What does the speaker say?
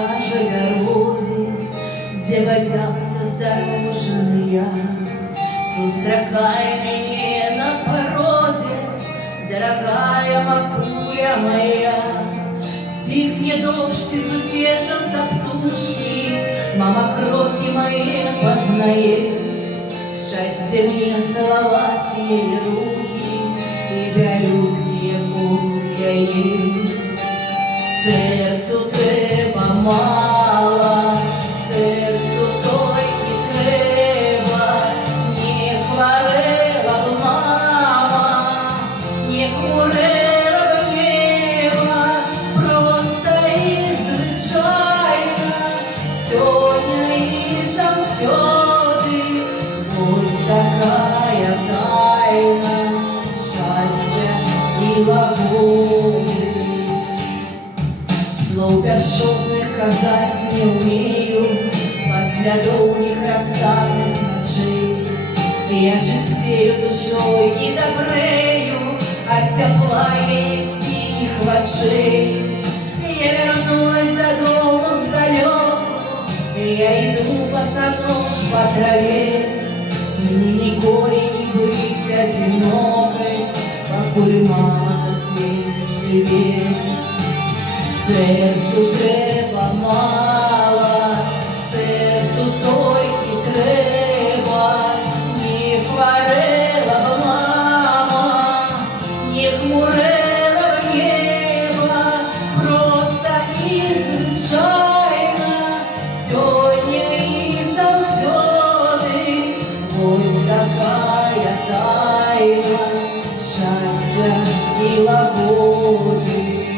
кажа дорозі, де водявся здорожений я, зустракай мене на порозі, дорогая матуля моя. Стихне дождь и сутешатся птушки, мама кроки мои познает. Счастье мне целовать ей руки и пялютки пустые ей. Серцю треба мало, серцю тільки треба, не хворела б мама, не хворела б небо, просто і звичайно, сьогодні і завсьоди, ось такая тайна щастя і лагоди. Слов бесшумных казать не умею, послядовних расставных ночей. Я чистею душой и добрею от тепла и синих очей. Я вернулась додому сдалеку, я иду босонож по траве. Мне николи не быть одинокой, покуль мама на свете живет. Серцю треба мало, серцю тільки треба, не хворела б мама, не хмурела б небо, просто і звичайно, сьогодні і завсьоди, ось такая тайна щастя і лагоди.